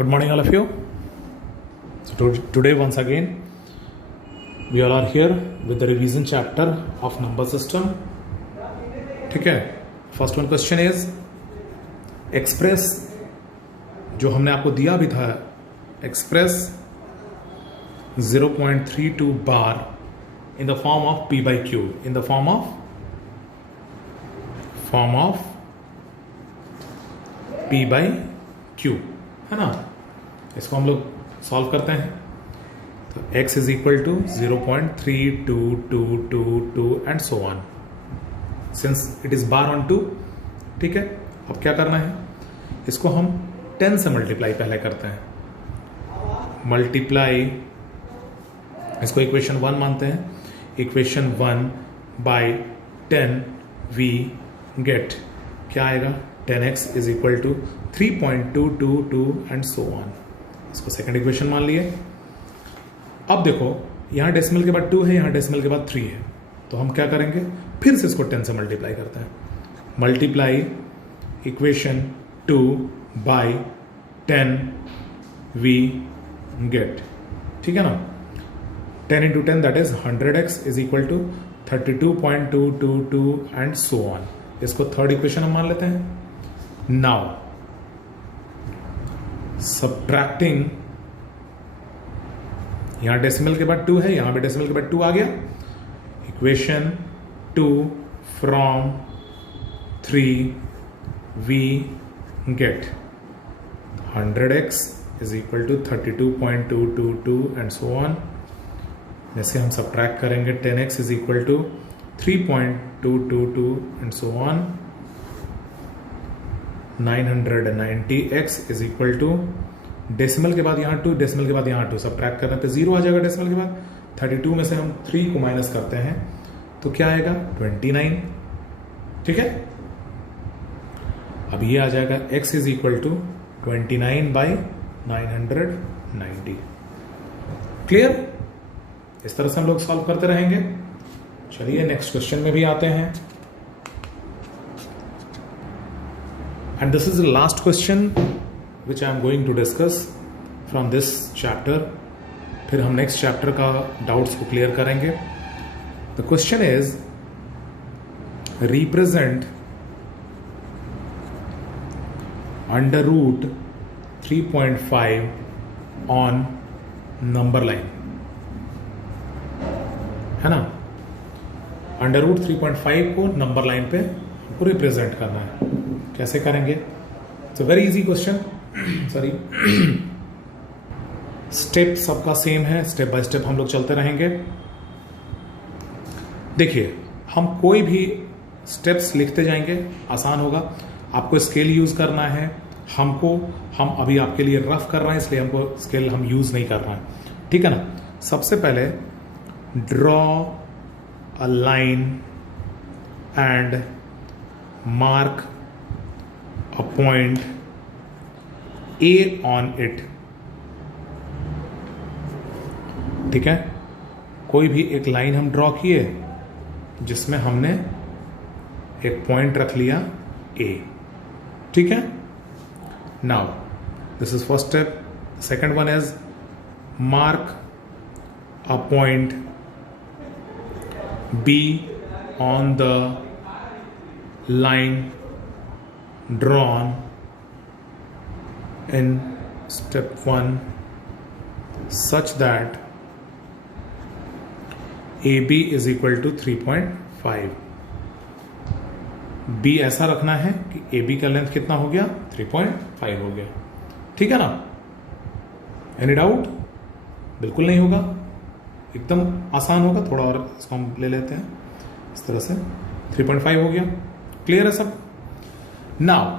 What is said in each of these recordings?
Good morning, all of you. So today, once again, we all are here with the revision chapter of number system. ठीक है, first one question is express, जो हमने आपको दिया भी था, express 0.32 bar in the form of P by Q, in the form of P by Q, है ना। इसको हम लोग सॉल्व करते हैं। तो x is equal to 0.3222 and so on, since it is bar on 2। ठीक है, अब क्या करना है, इसको हम 10 से मल्टीप्लाई पहले करते हैं। मल्टीप्लाई, इसको इक्वेशन 1 मानते हैं। इक्वेशन 1 बाय 10 वी गेट, क्या आएगा, 10x is equal to 3.222 and so on. इसको सेकंड इक्वेशन मान लिए। अब देखो, यहां डेसिमल के बाद 2 है, यहां डेसिमल के बाद 3 है, तो हम क्या करेंगे, फिर से इसको 10 से मल्टीप्लाई करते हैं। Multiply equation 2 by 10 we get, ठीक है ना। 10 into 10 that is 100x is equal to 32.222 and so on। इसको थर्ड इक्वेशन हम मान लेते हैं। नाउ सब्ट्रैक्टिंग, यहां डेसिमल के बाद 2 है, यहां भी डेसिमल के बाद 2 आ गया। Equation 2 from 3 we get 100x is equal to 32.222 and so on। जैसे हम सब्ट्रैक्ट करेंगे, 10x is equal to 3.222 and so on। 990x is equal to, decimal के बाद यहाँ 2, डेसिमल के बाद यहाँ 2, सब्ट्रैक्ट करने पे 0 आ जाएगा डेसिमल के बाद। 32 में से हम 3 को माइनस करते हैं तो क्या आएगा, 29। ठीक है, अब ये आ जाएगा x is equal to 29 by 990। Clear, इस तरह से हम लोग सॉल्व करते रहेंगे। चलिए नेक्स्ट क्वेश्चन में भी आते हैं। And this is the last question which I am going to discuss from this chapter. फिर हम नेक्स्ट चैप्टर का डाउट्स को क्लियर करेंगे। The question is represent under root 3.5 on number line, है ना। अंडर रूट 3.5 को नंबर लाइन पे हमको रिप्रेजेंट करना है। कैसे करेंगे, it's a very easy question. Sorry, step सबका सेम है, स्टेप बाय स्टेप हम लोग चलते रहेंगे। देखिए, हम कोई भी स्टेप्स लिखते जाएंगे, आसान होगा। आपको स्केल यूज करना है, हम अभी आपके लिए रफ कर रहे हैं, इसलिए हमको स्केल हम यूज नहीं कर रहे हैं, ठीक है ना। सबसे पहले draw a line and mark a point A on it. ठीक है, कोई भी एक लाइन हम ड्रॉ किए जिसमें हमने एक पॉइंट रख लिया ए। ठीक है, now this is first step. Second one is mark a point B on the line drawn in step 1 such that AB is equal to 3.5। B ऐसा रखना है कि AB का लेंथ कितना हो गया, 3.5 हो गया। ठीक है ना। Any doubt? बिल्कुल नहीं होगा, एकदम आसान होगा। थोड़ा और इसको हम ले लेते हैं, इस तरह से 3.5 हो गया। क्लियर है सब। नाउ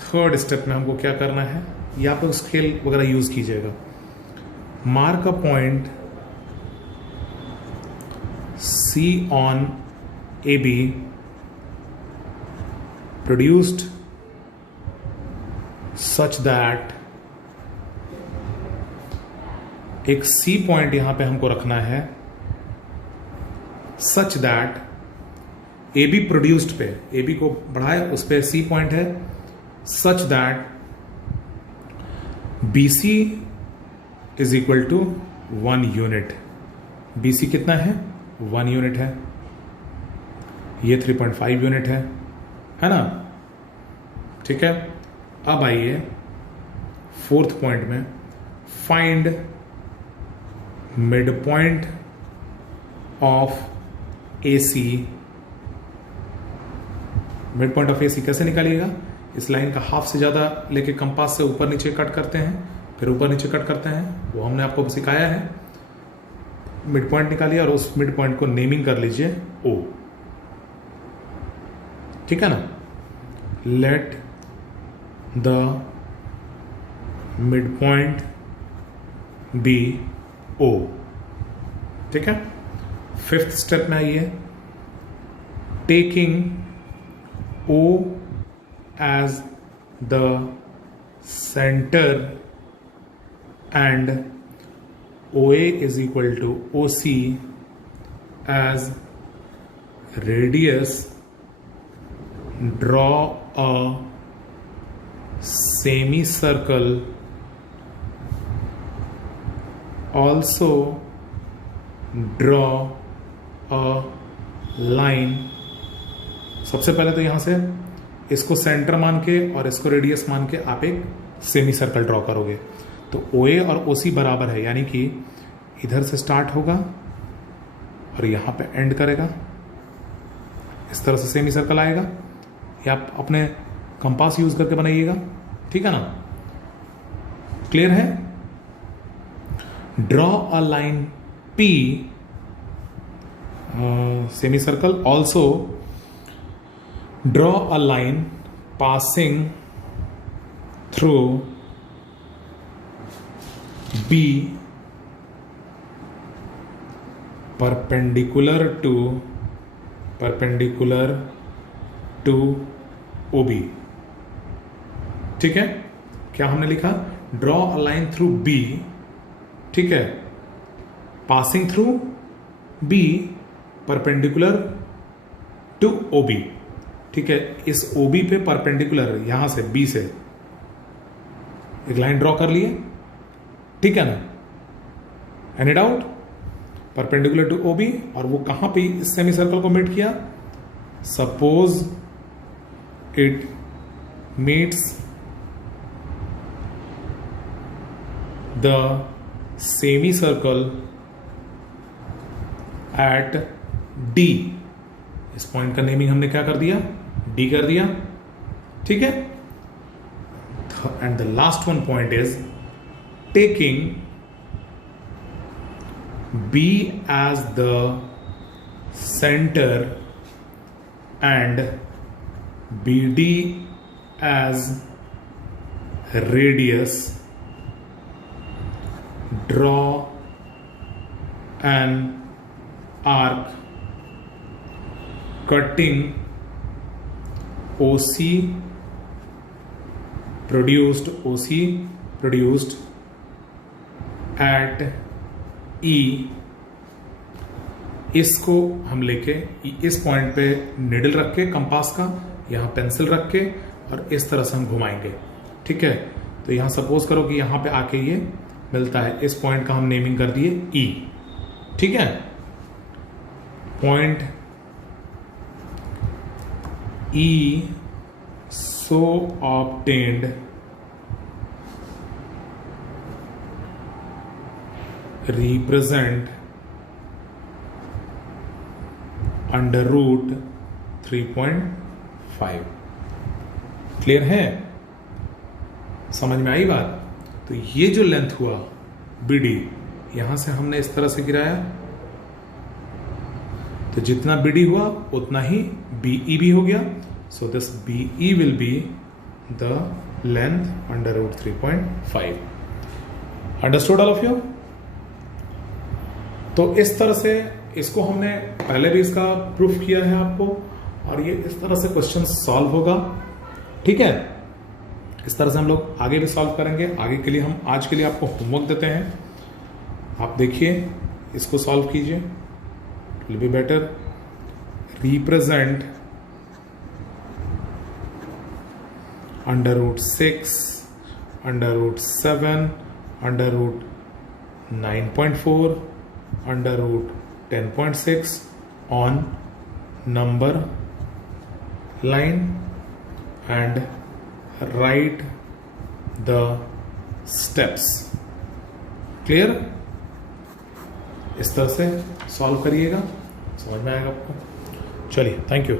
थर्ड स्टेप में हमको क्या करना है, ये आप लोग स्केल वगैरह यूज कीजिएगा। Mark a point C on AB produced such that, एक C पॉइंट यहां पे हमको रखना है, सच दैट AB प्रोड्यूस्ड पे, AB को बढ़ाए, उस पे C पॉइंट है, such that BC is equal to 1 unit. BC कितना है? 1 यूनिट है। ये 3.5 यूनिट है ना? ठीक है। अब आइए फोर्थ पॉइंट में, find mid point of AC। Mid point of AC कैसे निकालिएगा? इस लाइन का हाफ से ज्यादा लेके कंपास से ऊपर नीचे कट करते हैं, फिर ऊपर नीचे कट करते हैं, वो हमने आपको सिखाया है। मिड पॉइंट निकालिए और उस मिड पॉइंट को नेमिंग कर लीजिए O। ठीक है ना? Let the mid point be O। ठीक है। फिफ्थ स्टेप में आइए, taking O as the center and OA is equal to OC as radius, draw a semicircle. Also draw a line। सबसे पहले तो यहां से इसको सेंटर मान के और इसको रेडियस मान के आप एक सेमी सर्कल ड्रॉ करोगे। तो OA और OC बराबर है, यानी कि इधर से स्टार्ट होगा और यहां पे एंड करेगा। इस तरह से सेमी सर्कल आएगा। ये आप अपने कंपास यूज करके बनाइएगा। ठीक है ना? क्लियर है? Draw a line P semi circle. Also draw a line passing through B perpendicular to OB। ठीक है? क्या हमने लिखा? draw a line through B। ठीक है, passing through B perpendicular to OB। ठीक है, इस OB पे परपेंडिकुलर यहां से B से एक लाइन ड्रॉ कर लिए। ठीक है ना? Any doubt? Perpendicular to OB, और वो कहां पे इस सेमी सर्कल को मीट किया? Suppose it meets the semi circle at D। इस पॉइंट का नेमिंग हमने क्या कर दिया? D कर दिया। ठीक है। And the last one point is taking B as the center and BD as radius, draw an arc cutting OC produced at E। इसको हम लेके इस पॉइंट पे निडल रख के कंपास का, यहां पेंसिल रख के और इस तरह से हम घुमाएंगे। ठीक है, तो यहां सपोज करो कि यहां पे आके ये मिलता है, इस पॉइंट का हम नेमिंग कर दिए E। ठीक है, point E so obtained represent under root 3.5। Clear है? समझ में आई बात? तो ये जो लेंथ हुआ BD, यहां से हमने इस तरह से गिराया, तो जितना BD हुआ उतना ही BE भी हो गया। So this BE will be the length under root 3.5। Understood all of you? तो इस तरह से इसको हमने पहले भी इसका प्रूफ किया है आपको, और ये इस तरह से क्वेश्चन सॉल्व होगा। ठीक है, इस तरह से हम लोग आगे भी सॉल्व करेंगे। आगे के लिए हम आज के लिए आपको होमवर्क देते हैं, आप देखिए, इसको सॉल्व कीजिए, it will be better. Represent under root 6 √7, √9.4, √10.6 on number line and write the steps. Clear? इस तरह से सॉल्व करिएगा, समझ में आएगा आपको. चलिए, थैंक यू.